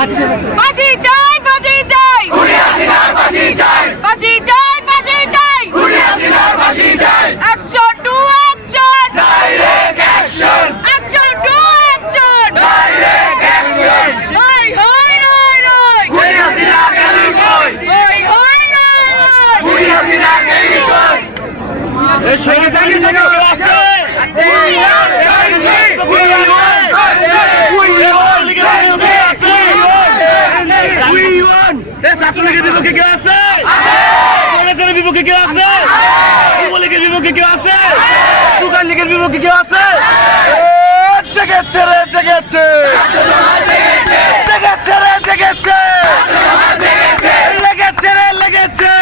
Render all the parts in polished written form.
ফাঁসি চাই, ফাঁসি চাই, ফাঁসি চাই, ফাঁসি চাই, action to action, action to action, হাই হাই রাই রাই, হাই হাই রাই রাই। এই শহীদদের থেকে কেউ আছে? ছাত্রলীগের বিপক্ষে কেউ আছে? সরকারের বিপক্ষে কেউ আছে? যুবলীগের বিপক্ষে কেউ আছে? দোকান লীগের বিপক্ষে কেউ আছে? জেগেছে রে জেগেছে, জেগেছে রে জেগেছে, লেগেছে রে লেগেছে,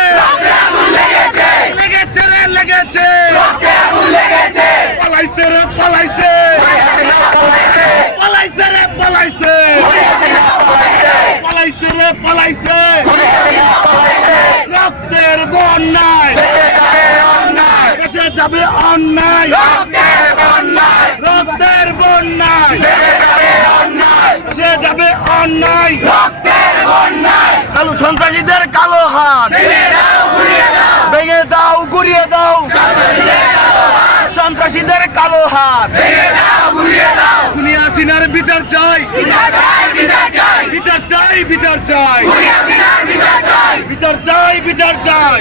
লেগেছে রে লেগেছে, পালাইছে রে পালাইছে, পালাইছে রে পালাইছে, পালাইছে রে পালাইছে, রক্তের বন্যায় এসে যাবে অন্যায়, রক্তের বন্যায় এসে যাবে অন্যায়, কালো সন্ত্রাসীদের কালো হাত ভেঙে দাও গুড়িয়ে দাও, সন্ত্রাসীদের কালো হাত খুনি হাসিনার বিচার চাই, বিচার চাই, বিচার চাই, বিচার চাই, বিচার চাই, বিচার চাই,